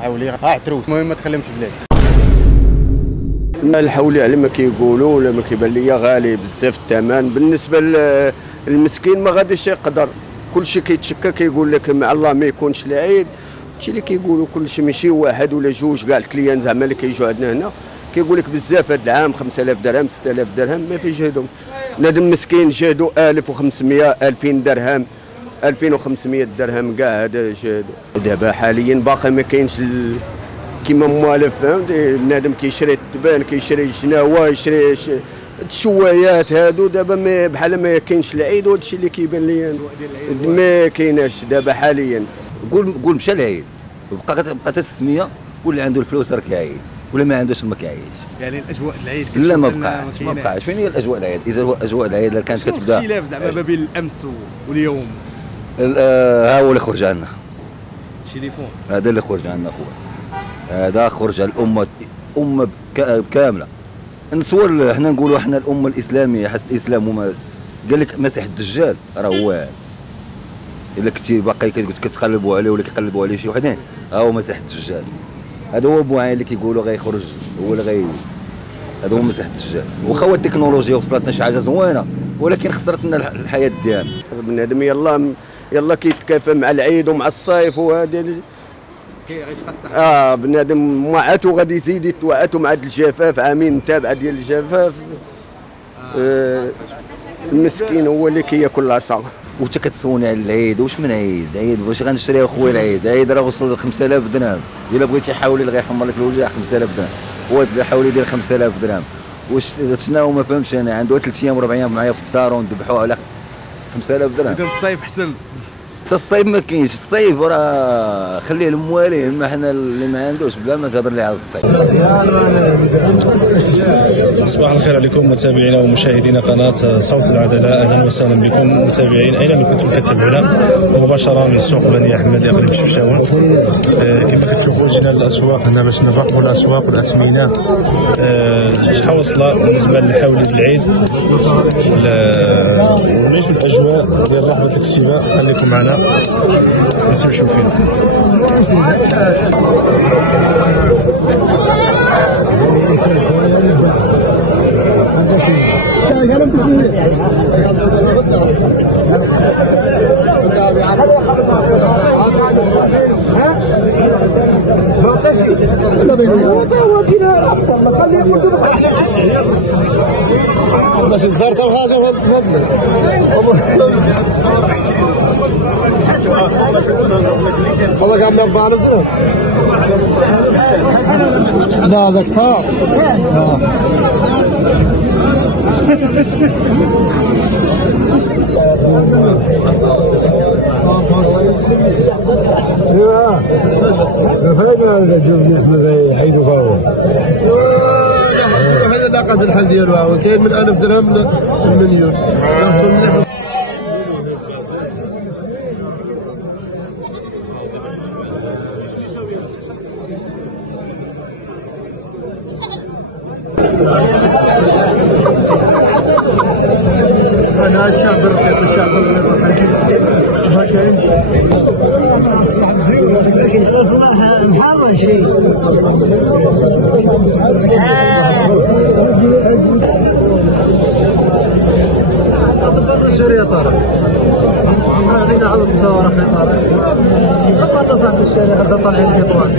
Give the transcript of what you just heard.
عاولي عتروس، المهم ما تخليهمش بلاد. الحولي على ما كيقولوا ولا ما كيبان ليا غالي بزاف الثمن بالنسبه للمسكين، ما غاديش يقدر. كلشي كيتشكى كيقول لك مع الله ما يكونش العيد، هادشي اللي كيقولوا كلشي، ماشي واحد ولا جوج كاع الكليان زعما اللي كيجوا عندنا هنا كيقول لك بزاف هذا العام 5000 درهم 6000 درهم ما في جهدهم. بنادم مسكين جهدوا 1500 2000 درهم 2500 درهم كاع هذا جهدوا. دابا حاليا باقي ما كاينش كيما موالف، فهمتي؟ بنادم كيشري التبان كيشري الجناوه يشري الشوايات هادو، دابا بحال ما كاينش العيد، وهذا الشيء اللي كيبان لي ما كايناش دابا حاليا. قول مشى العيد بقات السميه، واللي عنده الفلوس راه كيعيد واللي ما عندوش ما كيعيش. يعني الاجواء العيد لا ما بقاش. فين هي الاجواء العيد؟ اذا هو اجواء العيد اللي كانت كتبدا اختلاف زعما ما بين الامس واليوم. ها هو اللي خرج عنا التليفون، هذا اللي خرج عنا خويا، هذا خرج على الامه كامله. نصور حنا نقولوا حنا الامه الاسلاميه، حس الاسلام هما قال لك مسيح الدجال راه هو، الا كنتي باقي كتقلبوا عليه ولا كيقلبوا عليه شي وحدين، ها هو مسيح الدجال. هذا هو بوعين اللي كيقولوا غيخرج هو اللي هذا هو مسيح الدجال. واخا هو التكنولوجيا وصلتنا شي حاجه زوينه، ولكن خسرتنا الحياه ديالنا. بنادم يلا كيتكافى مع العيد ومع الصيف وهذا غيتفسح. بنادم وعاتو غادي يزيد يتوعاتو مع هاد الجفاف، عامين متابعه ديال الجفاف. المسكين هو اللي كياكل العصا. وانت كتسولني على العيد، واش من عيد واش غنشريو خويا العيد راه وصل ل 5000 درهم. الا بغيتي حاولي اللي غيحمر لك الوجه 5000 درهم، هو حاول يدير 5000 درهم. واش شنو ما فهمتش انا، عنده 3 ايام و 4 ايام معايا في الدار ونذبحوه على 5000 درهم. اذا الصيف حسن. حتى الصيف ما كاينش، الصيف راه خليه للمواليه، اما حنا اللي ما عندوش بلا ما تهضر لي على الصيف. صباح الخير عليكم متابعينا ومشاهدينا قناه صوت العداله، اهلا وسهلا بكم متابعين اين ما كنتم كتابعونا مباشره من سوق بني احمد اقليم شفشاون. كما كتشوفوا جينا للاسواق هنا باش نراقبوا الاسواق والاثمنه شحال واصله بالنسبه لحولة العيد، ونعيشوا الاجواء ديال رغبه الاكتفاء. خليكم معنا نمشيو فينا. بس الزرطه وهذا والله قام نبان بدون لا ذاك طار حيدوا فاول هذا لا قد الحل ديالو كاين من 1000 درهم للمليون يوصل مليح. أنا الشعب الرقيق الشعب الحكيم ما كاينش، لكن الأصبح محرم شيء. أقدر سوريا طارق ما غنى على التصاور في طارق، أقدر صاحب الشارع هذا طالعين في طوال.